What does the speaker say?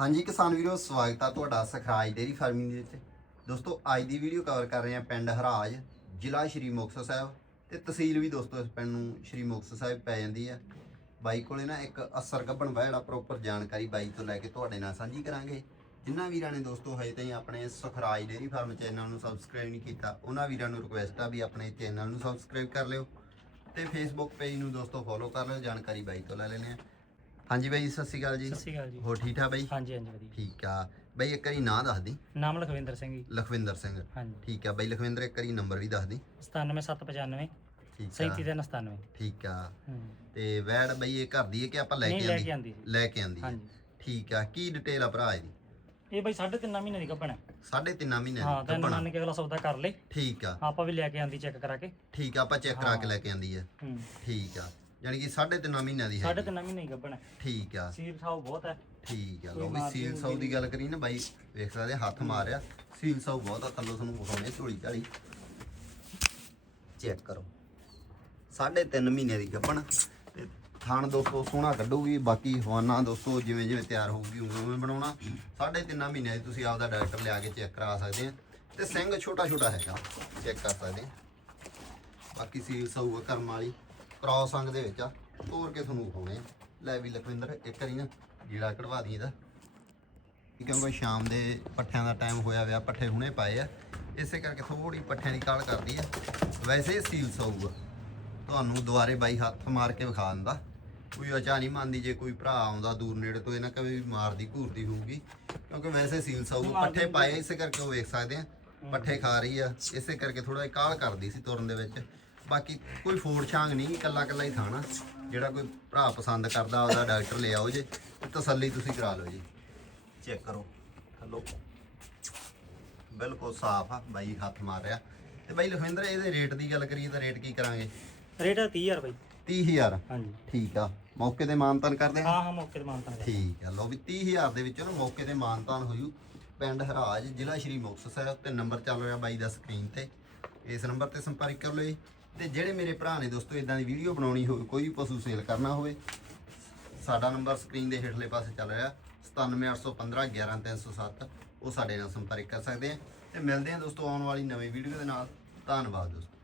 ਹਾਂਜੀ ਕਿਸਾਨ ਵੀਰੋ, ਸਵਾਗਤ ਆ ਤੁਹਾਡਾ ਸਖਰਾਜ ਡੇਰੀ ਫਾਰਮਿੰਗ ਦੇ ਵਿੱਚ। ਦੋਸਤੋ, ਅੱਜ ਦੀ ਵੀਡੀਓ ਕਵਰ ਕਰ ਰਹੇ ਹਾਂ ਪਿੰਡ ਹਰਾਜ, ਜ਼ਿਲ੍ਹਾ ਸ਼੍ਰੀ ਮੁਕਤਸਰ ਸਾਹਿਬ ਤੇ ਤਹਿਸੀਲ ਵੀ ਦੋਸਤੋ ਇਸ ਪਿੰਡ ਨੂੰ ਸ਼੍ਰੀ ਮੁਕਤਸਰ ਸਾਹਿਬ ਪੈ ਜਾਂਦੀ ਹੈ ਬਾਈ ਕੋਲੇ ਨਾ ਇੱਕ ਅਸਰ ਗੱਬਣ ਵਾ ਜਿਹੜਾ ਪ੍ਰੋਪਰ ਜਾਣਕਾਰੀ ਬਾਈ ਤੋਂ ਲੈ ਕੇ ਤੁਹਾਡੇ ਨਾਲ ਸਾਂਝੀ ਕਰਾਂਗੇ। ਜਿਨ੍ਹਾਂ ਵੀਰਾਂ ਨੇ ਦੋਸਤੋ ਹਜੇ ਤਾਈਂ ਆਪਣੇ ਸੁਖਰਾਜ ਡੇਰੀ ਫਾਰਮ ਚੈਨਲ ਨੂੰ ਸਬਸਕ੍ਰਾਈਬ ਨਹੀਂ ਕੀਤਾ, ਉਹਨਾਂ ਵੀਰਾਂ ਨੂੰ ਰਿਕੁਐਸਟ ਆ ਵੀ ਆਪਣੇ ਚੈਨਲ ਨੂੰ ਸਬਸਕ੍ਰਾਈਬ ਕਰ ਲਿਓ ਤੇ ਫੇਸਬੁੱਕ ਪੇਜ ਨੂੰ ਦੋਸਤੋ ਫੋਲੋ ਕਰ ਲਿਓ, ਜਾਣਕਾਰੀ ਬਾਈ ਤੋਂ ਲੈ ਲੈਣੇ ਆ ਹਾਂਜੀ ਬਾਈ ਸਤਿ ਸ਼੍ਰੀ ਅਕਾਲ ਜੀ। ਸਤਿ ਸ਼੍ਰੀ ਅਕਾਲ ਜੀ। ਹੋਰ ਠੀਕ ਠਾਕ ਬਾਈ? ਹਾਂਜੀ ਹਾਂਜੀ ਵਧੀਆ। ਠੀਕ ਆ। ਬਈ ਇੱਕ ਵਾਰੀ ਨਾਂ ਦੱਸ ਦੀ। ਨਾਮ ਲਖਵਿੰਦਰ ਸਿੰਘ ਜੀ। ਲਖਵਿੰਦਰ ਸਿੰਘ। ਹਾਂਜੀ। ਠੀਕ ਆ ਬਈ ਲਖਵਿੰਦਰ ਇੱਕ ਵਾਰੀ ਨੰਬਰ ਵੀ ਦੱਸ ਦੀ। 97795 ਠੀਕ ਆ। 37397 ਠੀਕ ਆ। ਹੂੰ। ਤੇ ਵੈੜ ਬਈ ਇਹ ਘਰ ਦੀ ਹੈ ਕਿ ਆਪਾਂ ਲੈ ਕੇ ਲੈ ਆਂਦੀ ਕੇ ਆਂਦੀ ਸੀ। ਲੈ ਕੇ ਆਂਦੀ ਹੈ। ਹਾਂਜੀ। ਠੀਕ ਆ। ਕੀ ਡਿਟੇਲ ਆ ਭਰਾ ਇਹਦੀ? ਇਹ ਬਈ 3.5 ਮਹੀਨੇ ਦੀ ਹੈ। ਸਾਢੇ ਤਿੰਨਾਂ ਮਹੀਨੇ ਹਾਂ ਦੀ ਤੈਨੂੰ ਕੱਪਣਾ ਮੰਨ ਕੇ ਅਗਲਾ ਸੌਦਾ ਕਰ ਲੇ। ਠੀਕ ਆ। ਆਪਾਂ ਵੀ ਲੈ ਕੇ ਆਂਦੀ ਚੈੱਕ ਕਰਾ ਕੇ। ਠੀਕ ਆ ਆਪਾਂ ਚੈੱਕ ਕਰਾ ਕੇ ਲੈ ਕੇ ਆਂਦੀ ਹੈ। ਹੂੰ। ਠੀਕ ਆ। ਯਾਨੀ ਕਿ ਸਾਢੇ ਤਿੰਨਾਂ ਮਹੀਨਿਆਂ ਦੀ ਹੈ 3.5 ਮਹੀਨੇ ਦੀ ਗੱਭਣ ਹੈ। ਠੀਕ ਆ। ਸੀਰ ਸਾਉ ਬਹੁਤ ਹੈ। ਠੀਕ ਆ ਲੋ ਵੀ ਸੀਲ ਸੌ ਦੀ ਗੱਲ ਕਰੀ ਨਾ ਬਾਈ ਵੇਖ ਸਕਦੇ ਹੱਥ ਮਾਰਿਆ। ਸੀਲ ਸੌ ਬਹੁਤ ਆ ਥੱਲੋਂ ਤੁਹਾਨੂੰ ਵਿਖਾਉਣੇ ਝੋਲੀ ਝਾਲੀ। ਚੈੱਕ ਕਰੋ। ਸਾਢੇ ਤਿੰਨ ਮਹੀਨੇ ਦੀ ਗੱਭਣ। ਤੇ ਥਣ ਦੋਸਤੋ ਸੋਹਣਾ ਕੱਢੂਗੀ। ਬਾਕੀ ਹਵਾਨਾ ਦੋਸਤੋ ਜਿਵੇਂ ਜਿਵੇਂ ਤਿਆਰ ਹੋਊਗੀ ਉਵੇਂ ਉਵੇਂ ਬਣਾਉਣਾ। ਸਾਢੇ ਤਿੰਨਾਂ ਮਹੀਨਿਆਂ ਦੀ ਤੁਸੀਂ ਆਪਦਾ ਡਾਕਟਰ ਲਿਆ ਕੇ ਚੈੱਕ ਕਰਾ ਸਕਦੇ ਆ। ਤੇ ਸਿੰਘ ਛੋਟਾ ਛੋਟਾ ਹੈਗਾ। ਚੈੱਕ ਕਰ ਸਕਦੇ ਆ। ਬਾਕੀ ਸੀਲ ਸੌ ਕਰਮ ਵਾਲੀ। ਕ੍ਰਾਸ ਅੰਗ ਦੇ ਵਿੱਚ ਆ। ਤੋੜ ਕੇ ਤੁਹਾਨੂੰ ਵਿਖਾਉਣੇ ਆ। ਲੈ ਵੀ ਲਖਵਿੰਦਰ ਇੱਕ ਵਾਰੀ ਨਾ ਜਿਹੜਾ ਕਢਵਾ ਦੀ ਇਹਦਾ। ਕਿ ਕਿਉਂਕਿ ਸ਼ਾਮ ਦੇ ਪੱਠਿਆਂ ਦਾ ਟਾਈਮ ਹੋਇਆ ਹੋਇਆ ਪੱਠੇ ਹੁਣੇ ਪਾਏ ਆ। ਇਸੇ ਕਰਕੇ ਥੋੜੀ ਪੱਠਿਆਂ ਦੀ ਕਾਲ ਕਰਦੀ ਆ। ਵੈਸੇ ਸੀਲ ਸੌਗਾ ਤੁਹਾਨੂੰ ਦੁਬਾਰੇ ਬਾਈ ਹੱਥ ਮਾਰ ਕੇ ਵਿਖਾ ਦਿੰਦਾ। ਕੋਈ ਅਚਾ ਨਹੀਂ ਮੰਨਦੀ ਜੇ ਕੋਈ ਭਰਾ ਆਉਂਦਾ ਦੂਰ ਨੇੜੇ ਤੋਂ ਇਹਨਾਂ ਕਦੇ ਵੀ ਮਾਰਦੀ ਘੂਰਦੀ ਹੋਊਗੀ। ਕਿਉਂਕਿ ਵੈਸੇ ਸੀਲ ਸੌ ਪੱਠੇ ਪਾਏ ਇਸੇ ਕਰਕੇ ਉਹ ਵੇਖ ਸਕਦੇ ਆ। ਪੱਠੇ ਖਾ ਰਹੀ ਆ। ਇਸੇ ਕਰਕੇ ਥੋੜਾ ਜਿਹਾ ਕਾਲ ਕਰਦੀ ਸੀ ਤੁਰਨ ਦੇ ਵਿੱਚ। ਬਾਕੀ ਕੋਈ ਫੋੜ ਛਾਂਗ ਨਹੀਂ ਕੱਲਾ ਕੱਲਾ ਹੀ ਥਾਣਾ। ਜਿਹੜਾ ਕੋਈ ਭਰਾ ਪਸੰਦ ਕਰਦਾ ਉਹਦਾ ਡਾਕਟਰ ਲੈ ਆਓ ਜੇ ਤਸੱਲੀ ਤੁਸੀਂ ਕਰਾ ਲਓ ਜੀ। ਚੈੱਕ ਕਰੋ। ਹਲੋ। ਬਿਲਕੁਲ ਸਾਫ਼ ਆ ਬਾਈ ਹੱਥ ਮਾਰ ਰਿਹਾ ਤੇ ਬਾਈ ਲਖਵਿੰਦਰ ਇਹਦੇ ਰੇਟ ਦੀ ਗੱਲ ਕਰੀਏ ਤਾਂ ਰੇਟ ਕੀ ਕਰਾਂਗੇ? ਰੇਟ 30000 ਬਈ। 30000 ਹਾਂਜੀ। ਠੀਕ ਆ। ਮੌਕੇ ਤੇ ਮਾਨਤਾਨ ਕਰਦੇ ਹਾਂ ਹਾਂ ਮੌਕੇ ਤੇ ਮਾਨਤਾ ਕਰ ਠੀਕ ਆ। ਲਓ ਵੀ 30000 ਦੇ ਵਿੱਚੋਂ ਮੌਕੇ ਤੇ ਮਾਨਤਾਨ ਹੋਊ ਪਿੰਡ ਹਰਾਜ ਜ਼ਿਲ੍ਹਾ ਸ਼੍ਰੀ ਮੁਕਤਸਰ ਤੇ ਨੰਬਰ ਚੱਲ ਰਿਹਾ ਬਾਈ ਦਾ ਸਕਰੀਨ ਤੇ। ਇਸ ਨੰਬਰ ਤੇ ਸੰਪਰਕ ਕਰ ਲਓ ਜੀ। ਤੇ ਜਿਹੜੇ ਮੇਰੇ ਭਰਾ ਨੇ ਦੋਸਤੋ ਇਦਾਂ ਦੀ ਵੀਡੀਓ ਬਣਾਉਣੀ ਹੋਵੇ, ਕੋਈ ਵੀ ਪਸ਼ੂ ਸੇਲ ਕਰਨਾ ਹੋਵੇ, ਸਾਡਾ ਨੰਬਰ ਸਕਰੀਨ ਦੇ ਹੇਠਲੇ ਪਾਸੇ ਚੱਲ ਰਿਹਾ 97815 11307 ਉਹ ਸਾਡੇ ਨਾਲ ਸੰਪਰਕ ਕਰ ਸਕਦੇ ਆ। ਤੇ ਮਿਲਦੇ ਆ ਦੋਸਤੋ ਆਉਣ ਵਾਲੀ ਨਵੀਂ ਵੀਡੀਓ ਦੇ ਨਾਲ। ਧੰਨਵਾਦ ਦੋਸਤੋ।